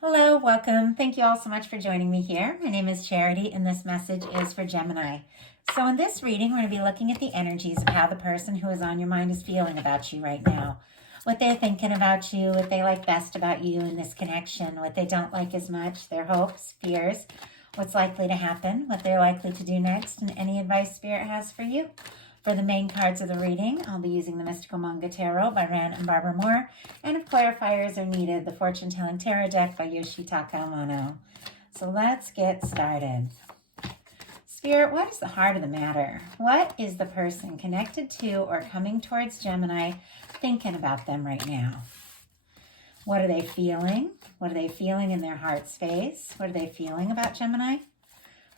Hello, welcome. Thank you all so much for joining me here. My name is Charity, and this message is for Gemini. So in this reading, we're going to be looking at the energies of how the person who is on your mind is feeling about you right now. What they're thinking about you, what they like best about you in this connection, what they don't like as much, their hopes, fears, what's likely to happen, what they're likely to do next, and any advice Spirit has for you. For the main cards of the reading, I'll be using the Mystical Manga Tarot by Ran and Barbara Moore, and if clarifiers are needed, the Fortune Telling Tarot deck by Yoshitaka Amano. So let's get started. Spirit, what is the heart of the matter? What is the person connected to or coming towards Gemini thinking about them right now? What are they feeling? What are they feeling in their heart space? What are they feeling about Gemini?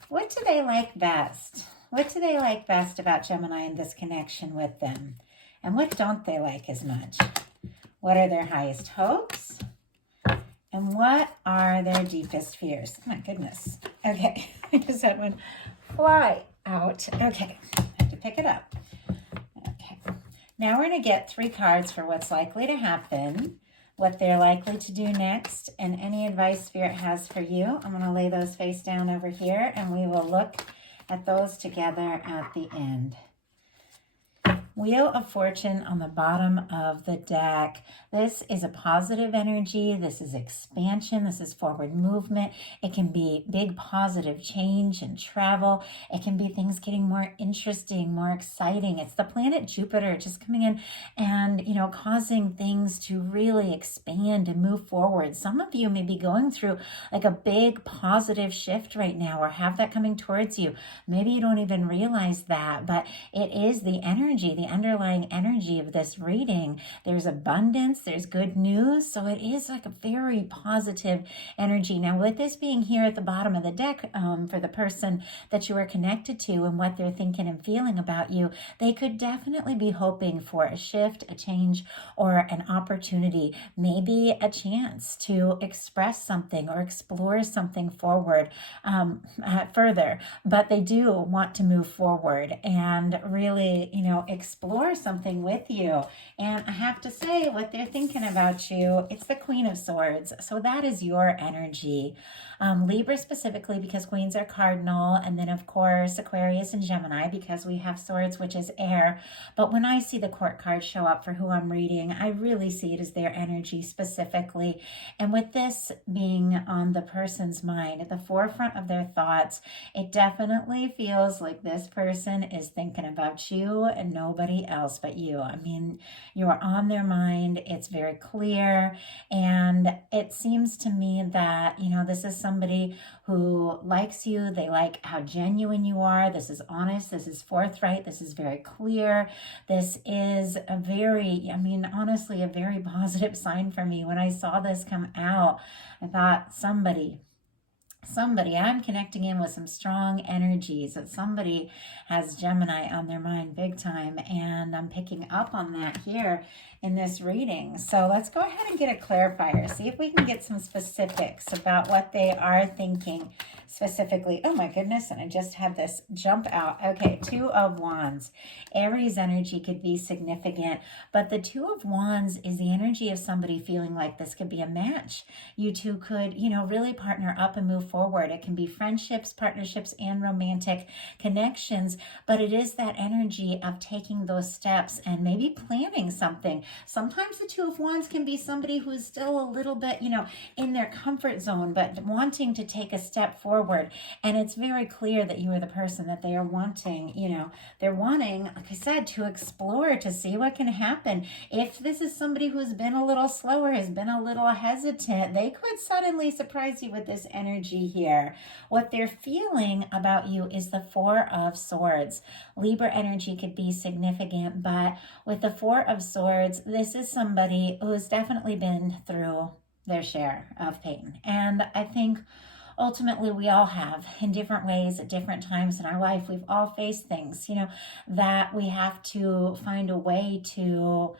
What do they like best? What do they like best about Gemini and this connection with them? And what don't they like as much? What are their highest hopes? And what are their deepest fears? Oh my goodness. Okay, I just had one fly out. Okay, I have to pick it up. Okay, now we're going to get 3 cards for what's likely to happen, what they're likely to do next, and any advice Spirit has for you. I'm going to lay those face down over here, and we will look at those together at the end. Wheel of Fortune on the bottom of the deck. This is a positive energy. This is expansion. This is forward movement. It can be big positive change and travel. It can be things getting more interesting, more exciting. It's the planet Jupiter just coming in and, causing things to really expand and move forward. Some of you may be going through like a big positive shift right now or have that coming towards you. Maybe you don't even realize that, but it is the energy, the underlying energy of this reading. There's abundance, there's good news, so it is like a very positive energy. Now, with this being here at the bottom of the deck, for the person that you are connected to and what they're thinking and feeling about you, they could definitely be hoping for a shift, a change, or an opportunity, maybe a chance to express something or explore something forward further. But they do want to move forward and really, explore something with you. And I have to say, what they're thinking about you, it's the Queen of Swords. So that is your energy. Libra specifically because queens are cardinal, and then of course Aquarius and Gemini because we have swords, which is air. But when I see the court cards show up for who I'm reading, I really see it as their energy specifically. And with this being on the person's mind, at the forefront of their thoughts, it definitely feels like this person is thinking about you and nobody else but you. I mean, you are on their mind. It's very clear. And it seems to me that, this is somebody who likes you. They like how genuine you are. This is honest. This is forthright. This is very clear. This is honestly, a very positive sign for me. When I saw this come out, I thought somebody, I'm connecting in with some strong energies, that somebody has Gemini on their mind big time, and I'm picking up on that here in this reading. So let's go ahead and get a clarifier, see if we can get some specifics about what they are thinking specifically. Oh my goodness, and I just had this jump out. Okay, 2 of Wands. Aries energy could be significant, but the 2 of Wands is the energy of somebody feeling like this could be a match. You two could, really partner up and move forward. It can be friendships, partnerships, and romantic connections, but it is that energy of taking those steps and maybe planning something. Sometimes the 2 of Wands can be somebody who's still a little bit, in their comfort zone, but wanting to take a step forward. And it's very clear that you are the person that they are wanting, they're wanting, like I said, to explore, to see what can happen. If this is somebody who's been a little slower, has been a little hesitant, they could suddenly surprise you with this energy here. What they're feeling about you is the 4 of Swords. Libra energy could be significant, but with the 4 of Swords, this is somebody who's definitely been through their share of pain. And I think ultimately we all have, in different ways at different times in our life. We've all faced things, that we have to find a way to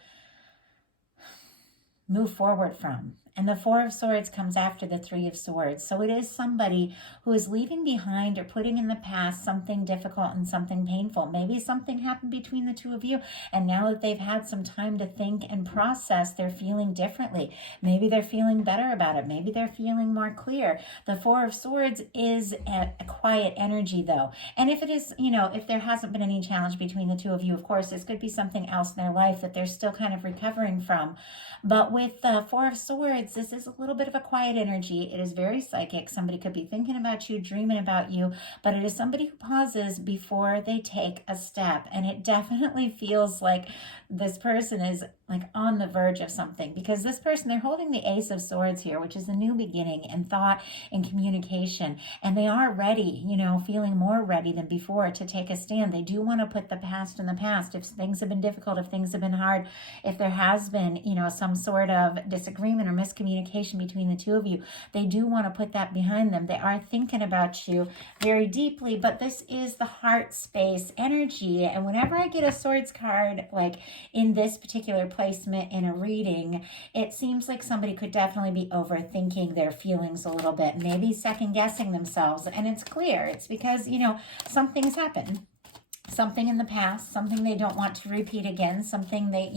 move forward from. And the Four of Swords comes after the Three of Swords. So it is somebody who is leaving behind or putting in the past something difficult and something painful. Maybe something happened between the two of you, and now that they've had some time to think and process, they're feeling differently. Maybe they're feeling better about it. Maybe they're feeling more clear. The Four of Swords is a quiet energy, though. And if it is, if there hasn't been any challenge between the two of you, of course, this could be something else in their life that they're still kind of recovering from. But with the Four of Swords, this is a little bit of a quiet energy. It is very psychic. Somebody could be thinking about you, dreaming about you, but it is somebody who pauses before they take a step. And it definitely feels like this person is like on the verge of something, because this person, they're holding the Ace of Swords here, which is a new beginning in thought and communication. And they are ready, feeling more ready than before to take a stand. They do want to put the past in the past. If things have been difficult, if things have been hard, if there has been, some sort of disagreement or miscommunication between the two of you, they do want to put that behind them. They are thinking about you very deeply, but this is the heart space energy. And whenever I get a Swords card, like in this particular placement in a reading, it seems like somebody could definitely be overthinking their feelings a little bit, maybe second guessing themselves. And it's clear it's because, something's happened. Something in the past, something they don't want to repeat again, something they,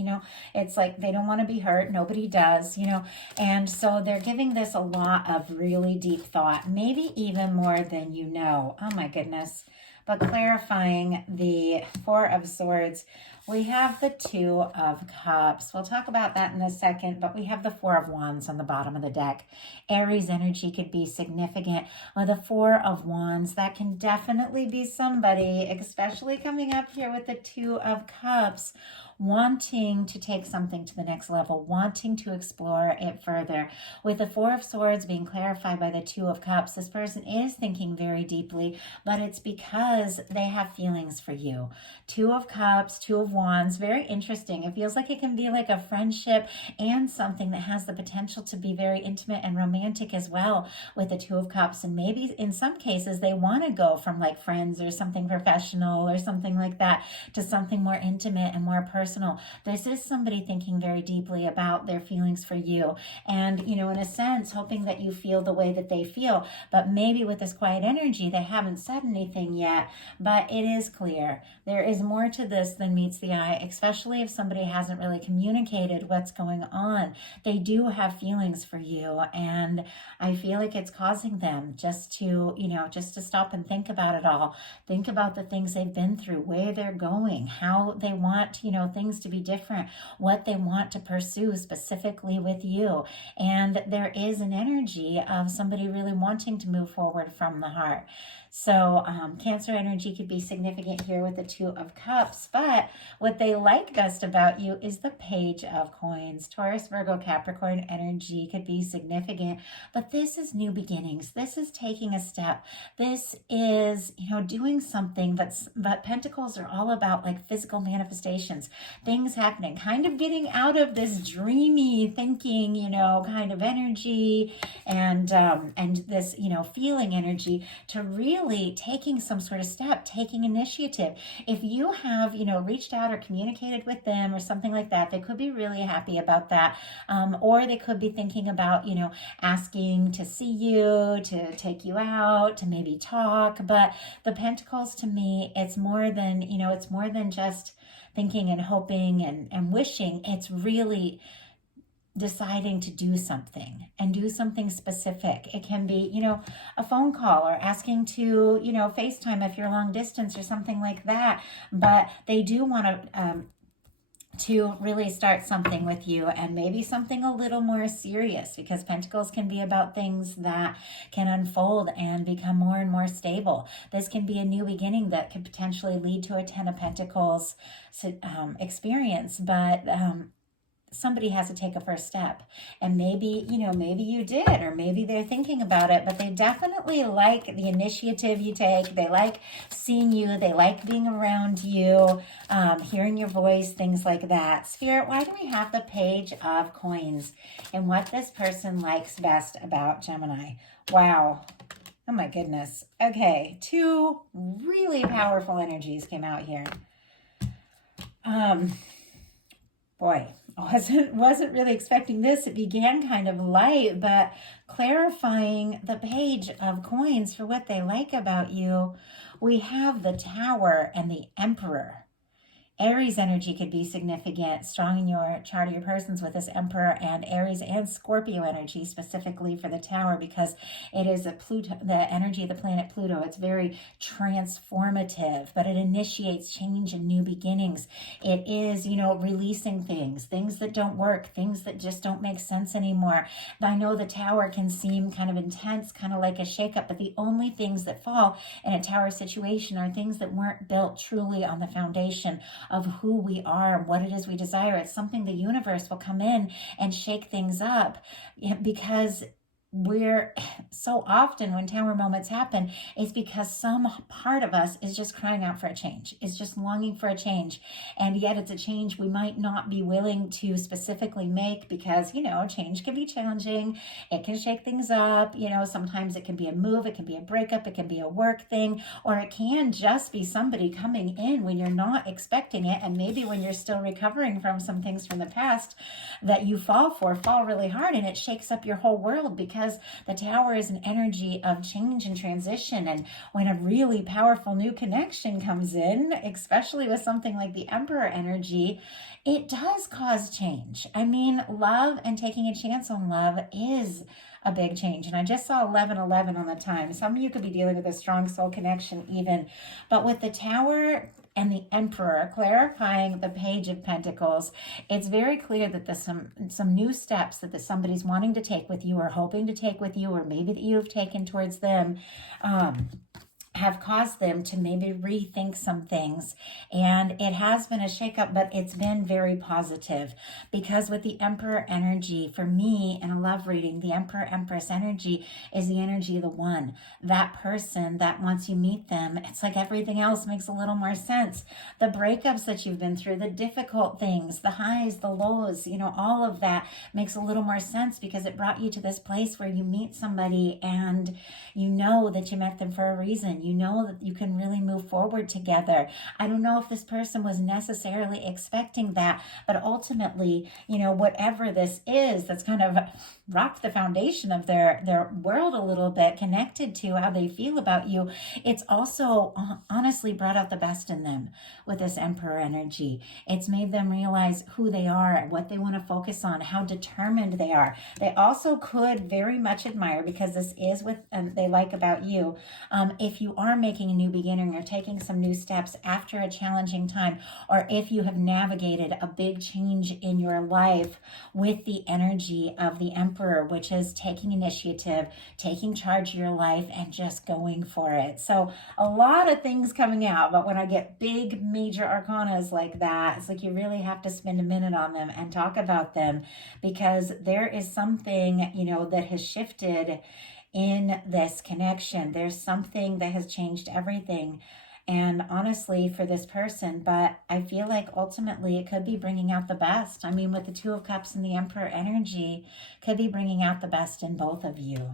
it's like they don't want to be hurt. Nobody does, and so they're giving this a lot of really deep thought, maybe even more than you know. Oh my goodness. But clarifying the Four of Swords, we have the Two of Cups. We'll talk about that in a second, but we have the Four of Wands on the bottom of the deck. Aries energy could be significant. The Four of Wands, that can definitely be somebody, especially coming up here with the Two of Cups, wanting to take something to the next level, wanting to explore it further. With the Four of Swords being clarified by the Two of Cups, this person is thinking very deeply, but it's because they have feelings for you. Two of Cups, Two of Wands, very interesting. It feels like it can be like a friendship and something that has the potential to be very intimate and romantic as well with the Two of Cups. And maybe in some cases they want to go from like friends or something professional or something like that to something more intimate and more personal. This is somebody thinking very deeply about their feelings for you, and in a sense hoping that you feel the way that they feel. But maybe with this quiet energy, they haven't said anything yet, but it is clear there is more to this than meets the eye, especially if somebody hasn't really communicated what's going on. They do have feelings for you, and I feel like it's causing them just to stop and think about it all. Think about the things they've been through, where they're going, how they want, things to be different, what they want to pursue specifically with you. And there is an energy of somebody really wanting to move forward from the heart. So Cancer energy could be significant here with the Two of Cups, but what they like best about you is the Page of Coins. Taurus, Virgo, Capricorn energy could be significant, but this is new beginnings. This is taking a step. This is, doing something, but Pentacles are all about like physical manifestations, things happening, kind of getting out of this dreamy thinking, kind of energy and this, feeling energy to really taking some sort of step, taking initiative. If you have, reached out or communicated with them or something like that, they could be really happy about that. Or they could be thinking about, asking to see you, to take you out, to maybe talk. But the Pentacles, to me, it's more than, it's more than just thinking and hoping and wishing. It's really deciding to do something and do something specific. It can be, a phone call or asking to, FaceTime if you're long distance or something like that. But they do want to really start something with you, and maybe something a little more serious, because Pentacles can be about things that can unfold and become more and more stable. This can be a new beginning that could potentially lead to a Ten of Pentacles experience, but somebody has to take a first step. And maybe, maybe you did, or maybe they're thinking about it, but they definitely like the initiative you take. They like seeing you. They like being around you, hearing your voice, things like that. Spirit, why do we have the Page of Coins and what this person likes best about Gemini? Wow. Oh my goodness. Okay. Two really powerful energies came out here. Boy, wasn't really expecting this. It began kind of light, but clarifying the page of coins for what they like about you, we have the Tower and the Emperor. Aries energy could be significant, strong in your chart of your persons with this Emperor, and Aries and Scorpio energy specifically for the Tower, because it is the energy of the planet Pluto. It's very transformative, but it initiates change and new beginnings. It is, releasing things that don't work, things that just don't make sense anymore. I know the Tower can seem kind of intense, kind of like a shakeup, but the only things that fall in a Tower situation are things that weren't built truly on the foundation of who we are and what it is we desire. It's something the universe will come in and shake things up, because we're so often when Tower moments happen, it's because some part of us is just crying out for a change, is just longing for a change. And yet it's a change we might not be willing to specifically make, because, change can be challenging. It can shake things up. Sometimes it can be a move, it can be a breakup, it can be a work thing, or it can just be somebody coming in when you're not expecting it. And maybe when you're still recovering from some things from the past that you fall really hard, and it shakes up your whole world, because the Tower is an energy of change and transition. And when a really powerful new connection comes in, especially with something like the Emperor energy, it does cause change. I mean, love and taking a chance on love is a big change. And I just saw 1111 on the time. Some of you could be dealing with a strong soul connection even. But with the Tower and the Emperor clarifying the Page of Pentacles, it's very clear that there's some new steps that somebody's wanting to take with you, or hoping to take with you, or maybe that you have taken towards them, have caused them to maybe rethink some things. And it has been a shakeup, but it's been very positive, because with the Emperor energy, for me in a love reading, the Emperor Empress energy is the energy of the one. That person that once you meet them, it's like everything else makes a little more sense. The breakups that you've been through, the difficult things, the highs, the lows, all of that makes a little more sense, because it brought you to this place where you meet somebody and you know that you met them for a reason. You know that you can really move forward together. I don't know if this person was necessarily expecting that, but ultimately, whatever this is that's kind of rocked the foundation of their world a little bit, connected to how they feel about you, it's also honestly brought out the best in them with this Emperor energy. It's made them realize who they are and what they want to focus on, how determined they are. They also could very much admire, because this is what they like about you, if you are making a new beginning or taking some new steps after a challenging time, or if you have navigated a big change in your life with the energy of the Emperor, which is taking initiative, taking charge of your life, and just going for it. So a lot of things coming out, but when I get big major arcanas like that, it's like you really have to spend a minute on them and talk about them, because there is something, that has shifted in this connection. There's something that has changed everything. And honestly, for this person, but I feel like ultimately it could be bringing out the best. I mean, with the Two of Cups and the Emperor energy, could be bringing out the best in both of you.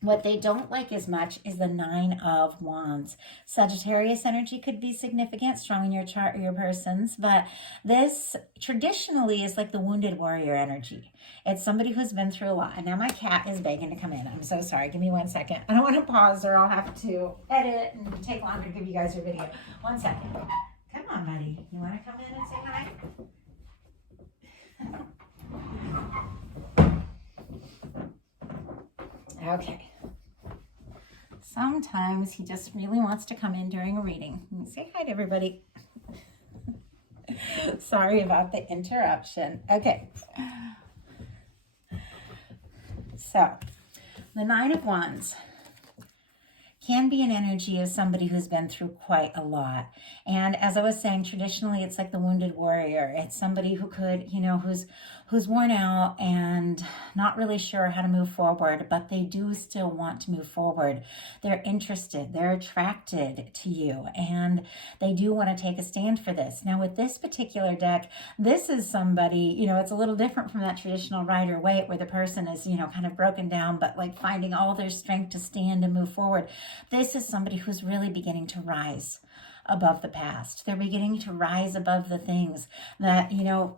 What they don't like as much is the Nine of Wands. Sagittarius energy could be significant, strong in your chart or your person's, but this traditionally is like the wounded warrior energy. It's somebody who's been through a lot. And now my cat is begging to come in. I'm so sorry. Give me 1 second. I don't want to pause, or I'll have to edit and take longer to give you guys your video. 1 second. Come on, buddy. You want to come in and say hi? Okay. Sometimes he just really wants to come in during a reading. Say hi to everybody. Sorry about the interruption. Okay. So, the Nine of Wands can be an energy of somebody who's been through quite a lot. And as I was saying, traditionally, it's like the wounded warrior. It's somebody who could, who's worn out and not really sure how to move forward, but they do still want to move forward. They're interested, they're attracted to you, and they do want to take a stand for this. Now, with this particular deck, this is somebody, it's a little different from that traditional Rider-Waite where the person is, kind of broken down, but like finding all their strength to stand and move forward. This is somebody who's really beginning to rise. above the past. They're beginning to rise above the things that,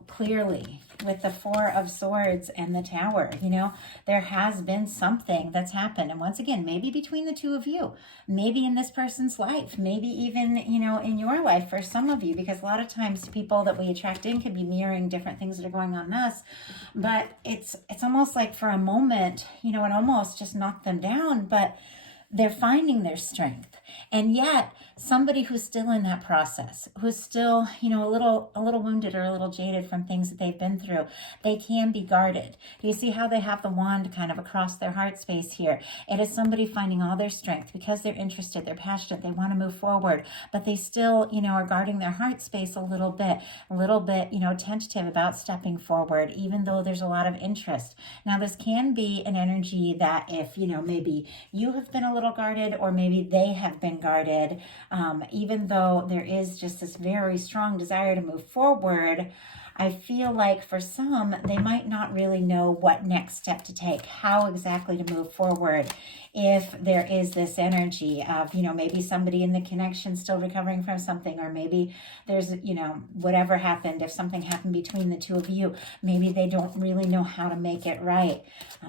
clearly with the Four of Swords and the Tower, there has been something that's happened. And once again, maybe between the two of you, maybe in this person's life, maybe even, in your life for some of you, because a lot of times people that we attract in can be mirroring different things that are going on in us. But it's almost like for a moment, it almost just knocked them down, but they're finding their strength. And yet somebody who's still in that process, who's still, a little wounded or a little jaded from things that they've been through, they can be guarded. Do you see how they have the wand kind of across their heart space here? It is somebody finding all their strength because they're interested, they're passionate, they want to move forward, but they still, are guarding their heart space a little bit, tentative about stepping forward, even though there's a lot of interest. Now, this can be an energy that if, maybe you have been a little guarded, or maybe they have been guarded, even though there is just this very strong desire to move forward, I feel like for some, they might not really know what next step to take, how exactly to move forward. If there is this energy of, maybe somebody in the connection still recovering from something, or maybe there's, whatever happened, if something happened between the two of you, maybe they don't really know how to make it right.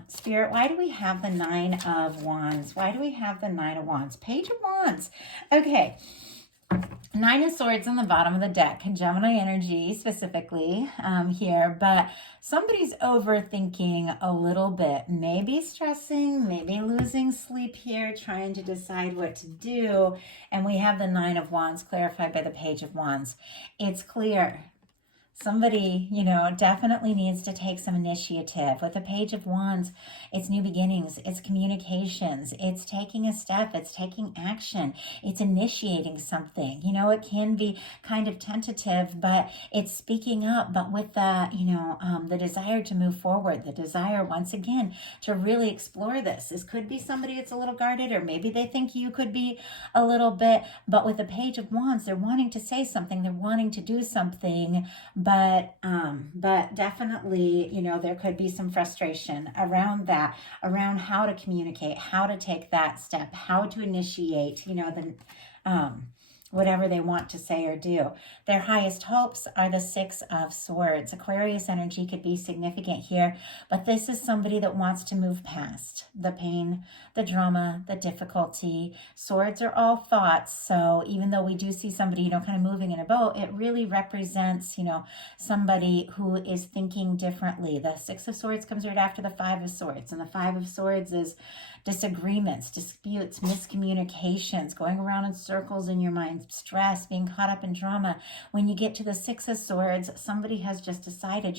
Spirit, why do we have the Nine of Wands? Why do we have the Nine of Wands? Page of Wands. Okay. Nine of Swords on the bottom of the deck, Gemini energy specifically here, but somebody's overthinking a little bit, maybe stressing, maybe losing sleep here, trying to decide what to do. And we have the Nine of Wands clarified by the Page of Wands. It's clear. Somebody, definitely needs to take some initiative. With the Page of Wands, it's new beginnings, it's communications, it's taking a step, it's taking action, it's initiating something. It can be kind of tentative, but it's speaking up, but with the, the desire to move forward, the desire, once again, to really explore this. This could be somebody that's a little guarded, or maybe they think you could be a little bit, but with the Page of Wands, they're wanting to say something, they're wanting to do something, but definitely, there could be some frustration around that, around how to communicate, how to take that step, how to initiate, whatever they want to say or do. Their highest hopes are the Six of Swords. Aquarius energy could be significant here, but this is somebody that wants to move past the pain, the drama, the difficulty. Swords are all thoughts, so even though we do see somebody, kind of moving in a boat, it really represents, somebody who is thinking differently. The Six of Swords comes right after the Five of Swords, and the Five of Swords is disagreements, disputes, miscommunications, going around in circles in your mind, stress, being caught up in drama. When you get to the Six of Swords, somebody has just decided,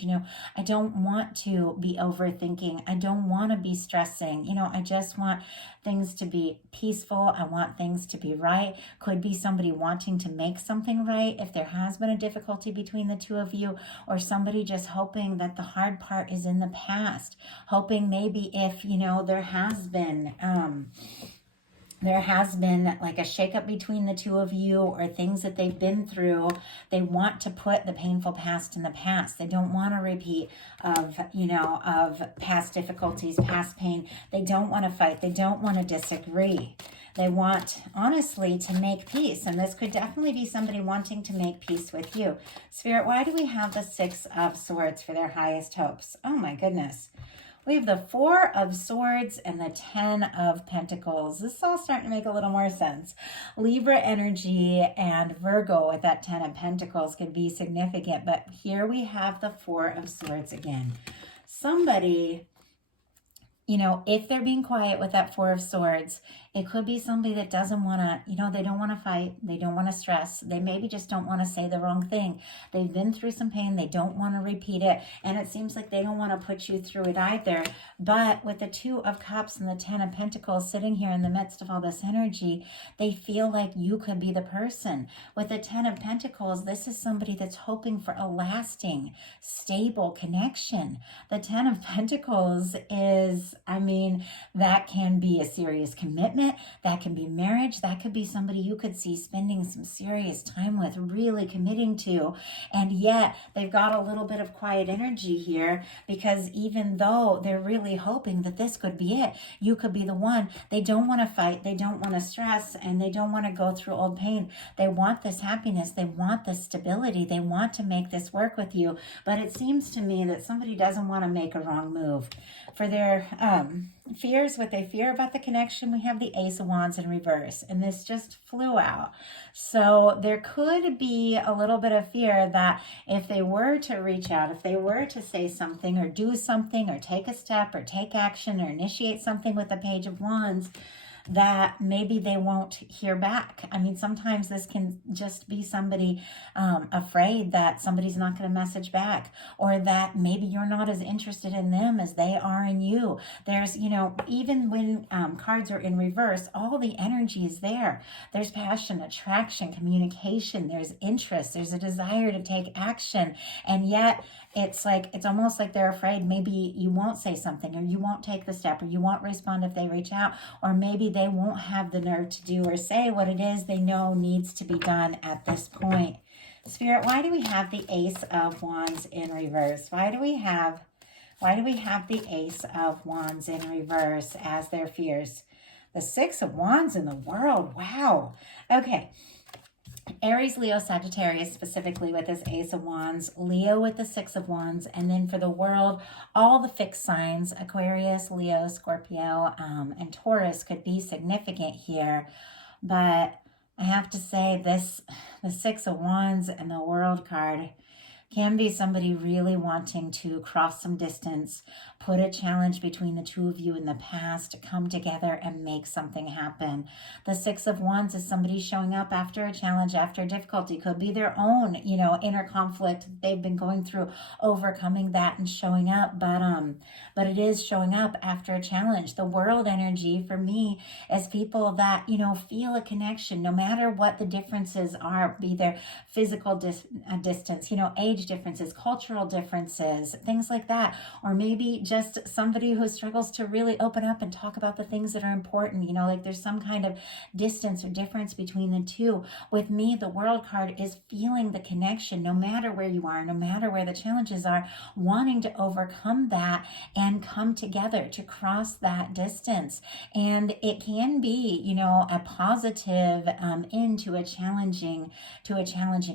I don't want to be overthinking. I don't want to be stressing. I just want things to be peaceful. I want things to be right. Could be somebody wanting to make something right if there has been a difficulty between the two of you, or somebody just hoping that the hard part is in the past, hoping maybe if, there has been like a shakeup between the two of you, or things that they've been through. They want to put the painful past in the past. They don't want to repeat of past difficulties, past pain. They don't want to fight. They don't want to disagree. They want, honestly, to make peace. And this could definitely be somebody wanting to make peace with you. Spirit, why do we have the Six of Swords for their highest hopes? Oh my goodness. We have the Four of Swords and the Ten of Pentacles. This is all starting to make a little more sense. Libra energy and Virgo with that Ten of Pentacles could be significant, but here we have the Four of Swords again. Somebody, if they're being quiet with that Four of Swords, it could be somebody that doesn't want to, they don't want to fight. They don't want to stress. They maybe just don't want to say the wrong thing. They've been through some pain. They don't want to repeat it. And it seems like they don't want to put you through it either. But with the Two of Cups and the Ten of Pentacles sitting here in the midst of all this energy, they feel like you could be the person. With the Ten of Pentacles, this is somebody that's hoping for a lasting, stable connection. The Ten of Pentacles is I mean, that can be a serious commitment. That can be marriage. That could be somebody you could see spending some serious time with, really committing to. And yet they've got a little bit of quiet energy here, because even though they're really hoping that this could be it, you could be the one. They don't want to fight. They don't want to stress, and they don't want to go through old pain. They want this happiness. They want this stability. They want to make this work with you. But it seems to me that somebody doesn't want to make a wrong move. For their fears, what they fear about the connection, we have the Ace of Wands in reverse, and this just flew out. So there could be a little bit of fear that if they were to reach out, if they were to say something or do something or take a step or take action or initiate something with the Page of Wands, that maybe they won't hear back. I mean, sometimes this can just be somebody afraid that somebody's not going to message back, or that maybe you're not as interested in them as they are in you. There's, you know, even when cards are in reverse, all the energy is there. There's passion, attraction, communication, there's interest, there's a desire to take action. And yet it's like, it's almost like they're afraid maybe you won't say something, or you won't take the step, or you won't respond if they reach out, or maybe they won't have the nerve to do or say what it is they know needs to be done at this point. Spirit, why do we have the Ace of Wands in reverse? Why do we have the Ace of Wands in reverse as their fears? The Six of Wands in the World. Wow. Okay. Aries, Leo, Sagittarius, specifically with this Ace of Wands, Leo with the Six of Wands, and then for the world, all the fixed signs, Aquarius, Leo, Scorpio, and Taurus could be significant here. But I have to say the Six of Wands and the World card can be somebody really wanting to cross some distance, put a challenge between the two of you in the past, come together and make something happen. The Six of Wands is somebody showing up after a challenge, after a difficulty. Could be their own, you know, inner conflict they've been going through, overcoming that and showing up. But it is showing up after a challenge. The World energy for me is people that, you know, feel a connection, no matter what the differences are, be there physical distance, you know, age differences, cultural differences, things like that. Or maybe just somebody who struggles to really open up and talk about the things that are important, you know, like there's some kind of distance or difference between the two. With me, the World card is feeling the connection, no matter where you are, no matter where the challenges are, wanting to overcome that and come together to cross that distance. And it can be, you know, a positive into a challenging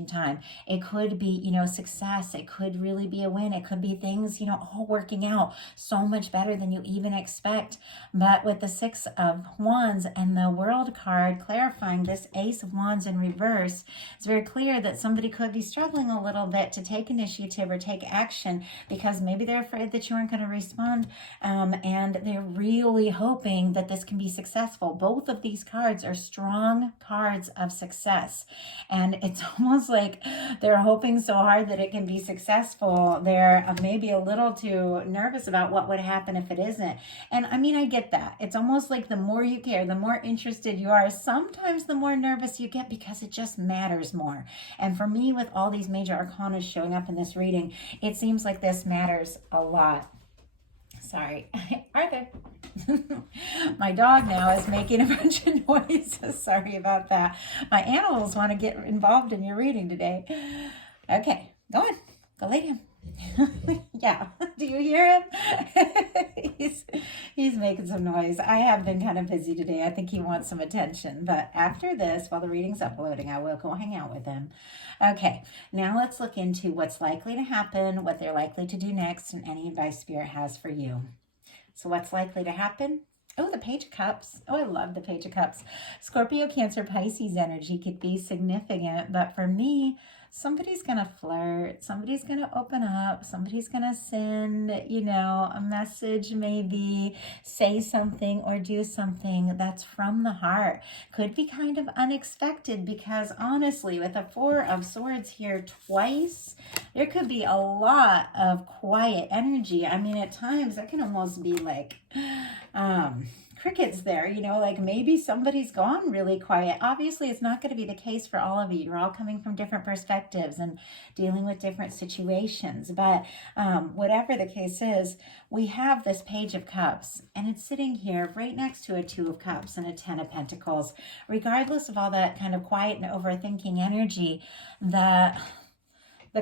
time. It could be, you know, success. It could really be a win. It could be things, you know, all working out so much better than you even expect. But with the Six of Wands and the World card clarifying this Ace of Wands in reverse, it's very clear that somebody could be struggling a little bit to take initiative or take action because maybe they're afraid that you aren't going to respond, and they're really hoping that this can be successful. Both of these cards are strong cards of success, and it's almost like they're hoping so hard that it can be successful. They're maybe a little too nervous about what would happen if it isn't. And I mean, I get that. It's almost like the more you care, the more interested you are, sometimes the more nervous you get because it just matters more. And for me, with all these major arcana showing up in this reading, it seems like this matters a lot. Sorry, Arthur. My dog now is making a bunch of noises. Sorry about that. My animals want to get involved in your reading today. Okay, go on. Go lay down. Yeah, do you hear him? He's making some noise. I have been kind of busy today. I think he wants some attention. But after this, while the reading's uploading, I will go hang out with him. Okay, now let's look into what's likely to happen, what they're likely to do next, and any advice Spirit has for you. So what's likely to happen? Oh, the Page of Cups. Oh, I love the Page of Cups. Scorpio, Cancer, Pisces energy could be significant, but for me, somebody's going to flirt. Somebody's going to open up. Somebody's going to send, you know, a message, maybe say something or do something that's from the heart. Could be kind of unexpected because honestly, with the Four of Swords here twice, there could be a lot of quiet energy. I mean, at times that can almost be like, crickets there, you know, like maybe somebody's gone really quiet. Obviously, it's not going to be the case for all of you. You're all coming from different perspectives and dealing with different situations. But whatever the case is, we have this Page of Cups, and it's sitting here right next to a Two of Cups and a Ten of Pentacles. Regardless of all that kind of quiet and overthinking energy, the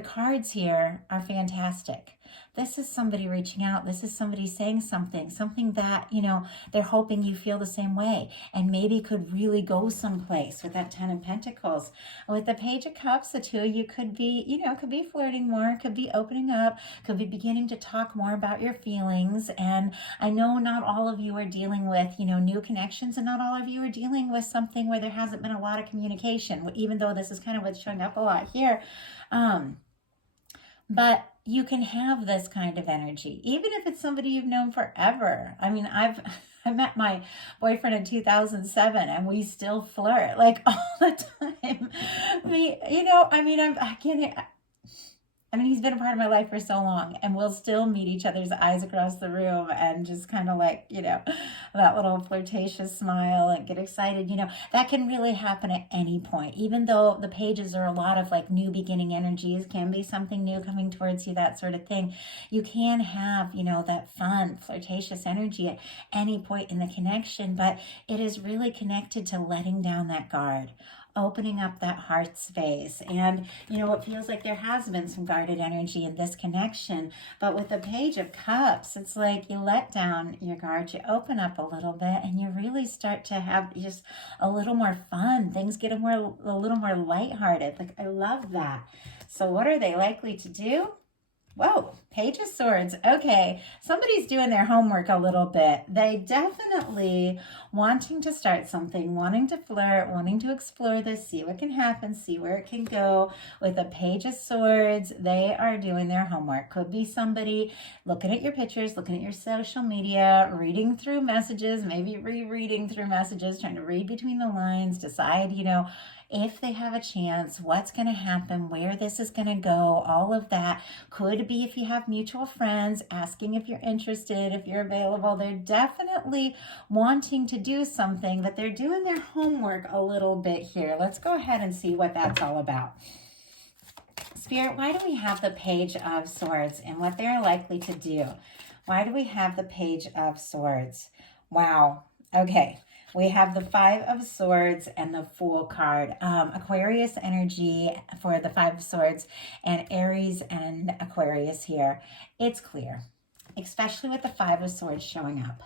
cards here are fantastic. This is somebody reaching out. This is somebody saying something that, you know, they're hoping you feel the same way and maybe could really go someplace with that Ten of Pentacles. With the Page of Cups, the two of you could be, you know, could be flirting more, could be opening up, could be beginning to talk more about your feelings. And I know not all of you are dealing with, you know, new connections, and not all of you are dealing with something where there hasn't been a lot of communication, even though this is kind of what's showing up a lot here. But you can have this kind of energy, even if it's somebody you've known forever. I mean, I met my boyfriend in 2007 and we still flirt like all the time. I mean, he's been a part of my life for so long, and we'll still meet each other's eyes across the room and just kind of like, you know, that little flirtatious smile and get excited. You know, that can really happen at any point, even though the pages are a lot of like new beginning energies, can be something new coming towards you, that sort of thing. You can have, you know, that fun, flirtatious energy at any point in the connection, but it is really connected to letting down that guard, opening up that heart space. And, you know, it feels like there has been some guarded energy in this connection. But with the Page of Cups, it's like you let down your guard, you open up a little bit, and you really start to have just a little more fun. Things get a little more lighthearted. Like, I love that. So what are they likely to do? Whoa, Page of Swords. Okay, somebody's doing their homework a little bit. They definitely wanting to start something, wanting to flirt, wanting to explore this, see what can happen, see where it can go. With a Page of Swords, they are doing their homework. Could be somebody looking at your pictures, looking at your social media, reading through messages, maybe rereading through messages, trying to read between the lines, decide, you know, if they have a chance, what's going to happen, where this is going to go, all of that. Could be if you have mutual friends, asking if you're interested, if you're available. They're definitely wanting to do something, but they're doing their homework a little bit here. Let's go ahead and see what that's all about. Spirit, why do we have the Page of Swords and what they're likely to do? Why do we have the Page of Swords? Wow. Okay. We have the Five of Swords and the Fool card. Aquarius energy for the Five of Swords, and Aries and Aquarius here. It's clear, especially with the Five of Swords showing up.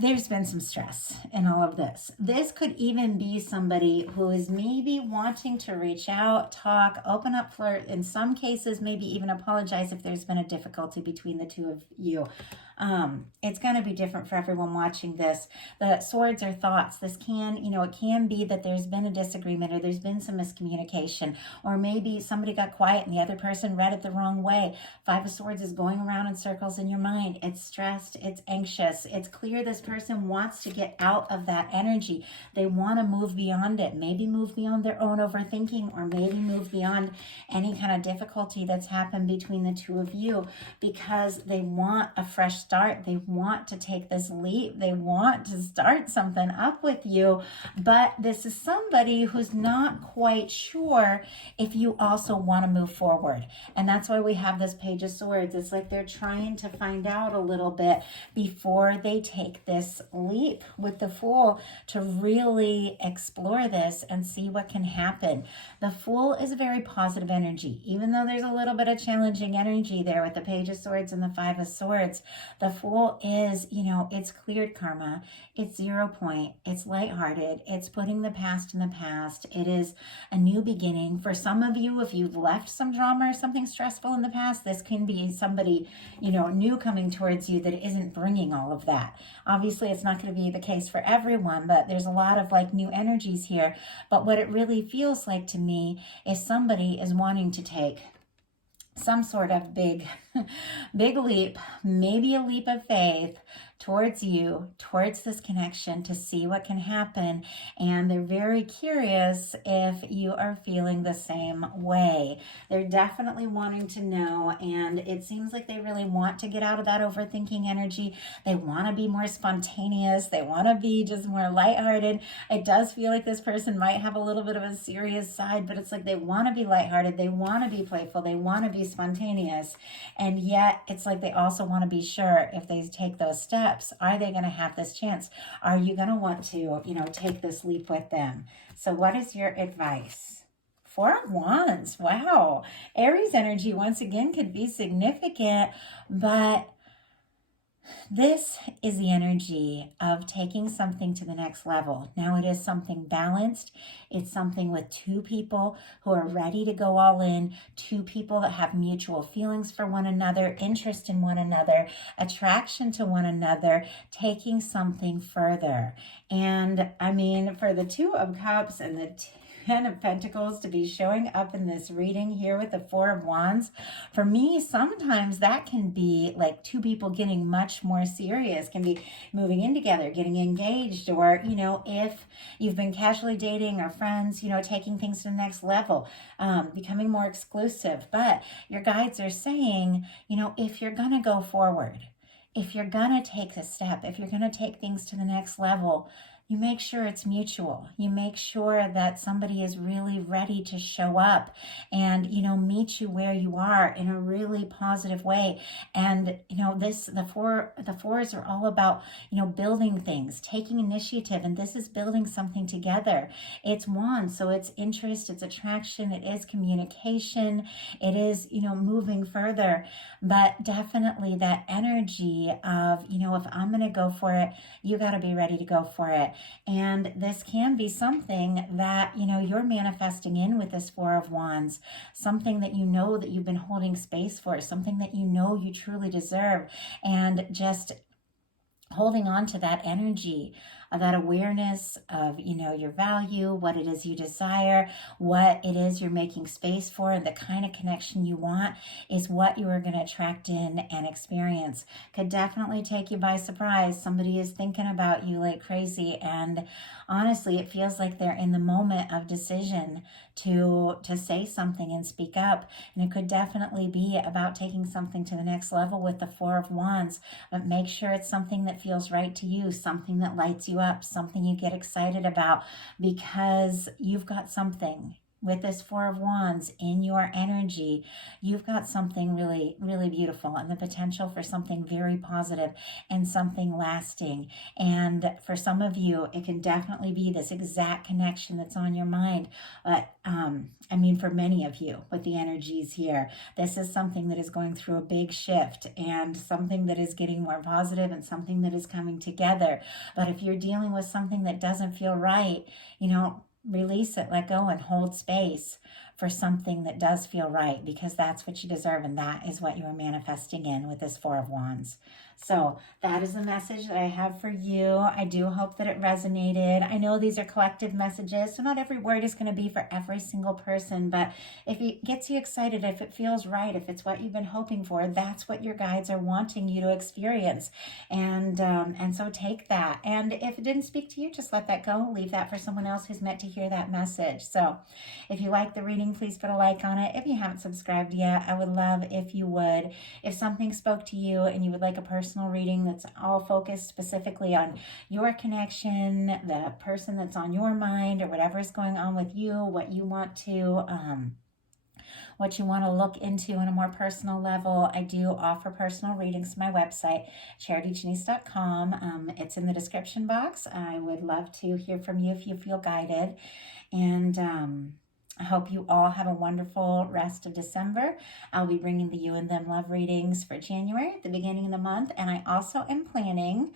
There's been some stress in all of this. This could even be somebody who is maybe wanting to reach out, talk, open up, flirt. In some cases, maybe even apologize if there's been a difficulty between the two of you. It's going to be different for everyone watching this. The swords are thoughts. This can, you know, it can be that there's been a disagreement or there's been some miscommunication, or maybe somebody got quiet and the other person read it the wrong way. Five of Swords is going around in circles in your mind. It's stressed. It's anxious. It's clear this person wants to get out of that energy. They want to move beyond it, maybe move beyond their own overthinking, or maybe move beyond any kind of difficulty that's happened between the two of you, because they want a fresh start. They want to take this leap. They want to start something up with you, but this is somebody who's not quite sure if you also want to move forward. And that's why we have this Page of Swords. It's like they're trying to find out a little bit before they take this leap with the Fool to really explore this and see what can happen. The Fool is a very positive energy, even though there's a little bit of challenging energy there with the Page of Swords and the Five of Swords. The Fool is, you know, it's cleared karma. It's 0 point. It's lighthearted. It's putting the past in the past. It is a new beginning. For some of you, if you've left some drama or something stressful in the past, this can be somebody, you know, new coming towards you that isn't bringing all of that. Obviously, it's not going to be the case for everyone, but there's a lot of like new energies here. But what it really feels like to me is somebody is wanting to take some sort of big leap, maybe a leap of faith, towards you, towards this connection to see what can happen. And they're very curious if you are feeling the same way. They're definitely wanting to know, and it seems like they really want to get out of that overthinking energy. They want to be more spontaneous. They want to be just more lighthearted. It does feel like this person might have a little bit of a serious side, but it's like they want to be lighthearted. They want to be playful. They want to be spontaneous. And yet it's like they also want to be sure if they take those steps, are they going to have this chance? Are you going to want to, take this leap with them? So what is your advice? Four of Wands. Wow. Aries energy once again could be significant, but this is the energy of taking something to the next level. Now it is something balanced. It's something with two people who are ready to go all in, two people that have mutual feelings for one another, interest in one another, attraction to one another, taking something further. And I mean, for the Two of Cups and the Ten of Pentacles to be showing up in this reading here with the Four of Wands, for me, sometimes that can be like two people getting much more serious, can be moving in together, getting engaged, or, if you've been casually dating or friends, taking things to the next level, becoming more exclusive. But your guides are saying, if you're going to go forward, if you're going to take a step, if you're going to take things to the next level, you make sure it's mutual. You make sure that somebody is really ready to show up and, meet you where you are in a really positive way. And, the fours are all about, building things, taking initiative. And this is building something together. It's Wands. So it's interest, it's attraction, it is communication, it is, moving further. But definitely that energy of, if I'm going to go for it, you got to be ready to go for it. And this can be something that, you're manifesting in with this Four of Wands, something that that you've been holding space for, something that you truly deserve, and just holding on to that energy, of that awareness of, your value, what it is you desire, what it is you're making space for, and the kind of connection you want is what you are going to attract in and experience. Could definitely take you by surprise. Somebody is thinking about you like crazy, and honestly, it feels like they're in the moment of decision to say something and speak up. And it could definitely be about taking something to the next level with the Four of Wands, but make sure it's something that feels right to you, something that lights you up, something you get excited about, because you've got something. With this Four of Wands in your energy, you've got something really, really beautiful, and the potential for something very positive and something lasting. And for some of you, it can definitely be this exact connection that's on your mind. But for many of you with the energies here, this is something that is going through a big shift, and something that is getting more positive, and something that is coming together. But if you're dealing with something that doesn't feel right, release it, let go, and hold space for something that does feel right, because that's what you deserve, and that is what you are manifesting in with this Four of Wands. So that is the message that I have for you. I do hope that it resonated. I know these are collective messages, so not every word is going to be for every single person, but if it gets you excited, if it feels right, if it's what you've been hoping for, that's what your guides are wanting you to experience. And so take that. And if it didn't speak to you, just let that go. Leave that for someone else who's meant to hear that message. So if you like the reading, please put a like on it. If you haven't subscribed yet, I would love if you would. If something spoke to you and you would like a personal reading that's all focused specifically on your connection, the person that's on your mind, or whatever is going on with you, what you want to look into on a more personal level, I do offer personal readings to my website, charityjanice.com. It's in the description box. I would love to hear from you if you feel guided. And I hope you all have a wonderful rest of December. I'll be bringing the You and Them Love readings for January at the beginning of the month. And I also am planning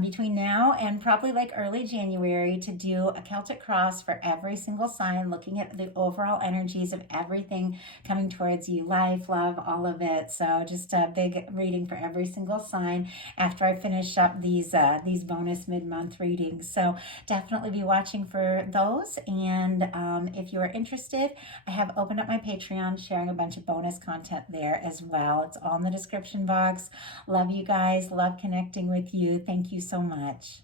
between now and probably like early January to do a Celtic cross for every single sign, looking at the overall energies of everything coming towards you, life, love, all of it. So just a big reading for every single sign after I finish up these bonus mid-month readings. So definitely be watching for those. And if you are interested interested, I have opened up my Patreon, sharing a bunch of bonus content there as well. It's all in the description box. Love you guys. Love connecting with you. Thank you so much.